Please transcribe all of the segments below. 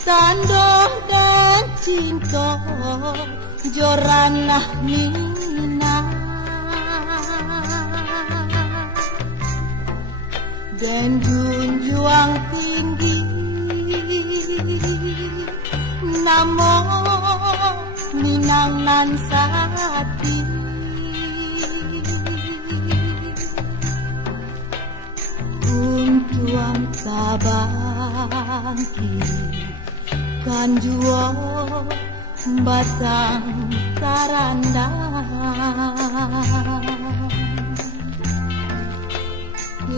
Tando dan cinta joranah mina dan junjung tinggi namo minang nan sati untuang sabangki kan juo batang karandang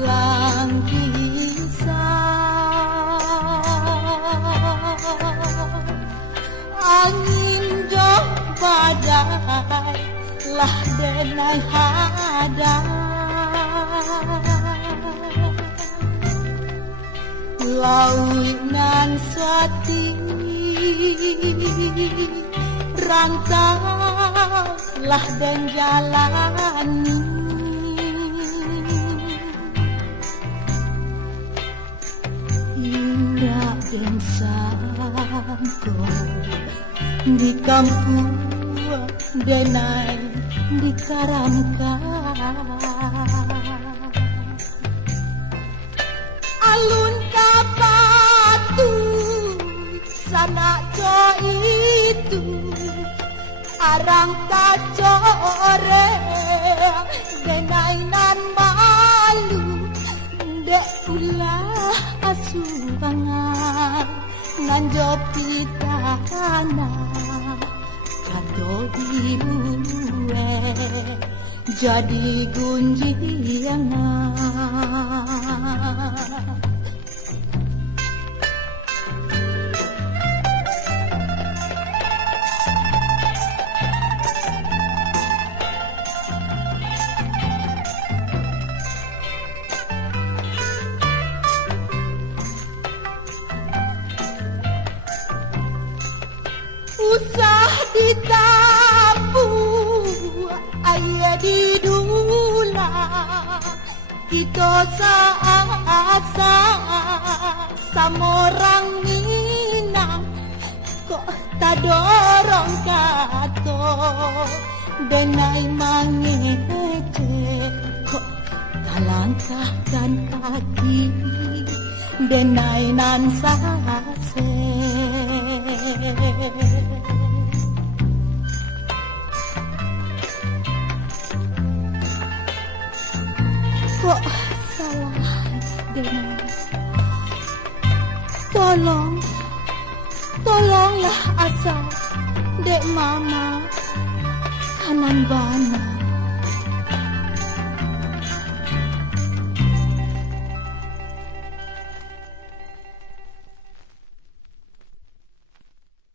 lang kisah angin jauh badai lah denai hadang laut nan suati rantau lah dan jalani indah dan sangko di kampung denai di karamkan alun kapatu sana co itu arang kacore denai nan malu dek ulah asubangan nan jopi tanah kado dibuwe jadi gunjiangan usah ditabu ayah didula kita saasa sama orang Minang kok tak dorong kato denai mangece kok kalangkahkan kaki denai nan sase kok salah denai tolonglah asal dek mama kanan bana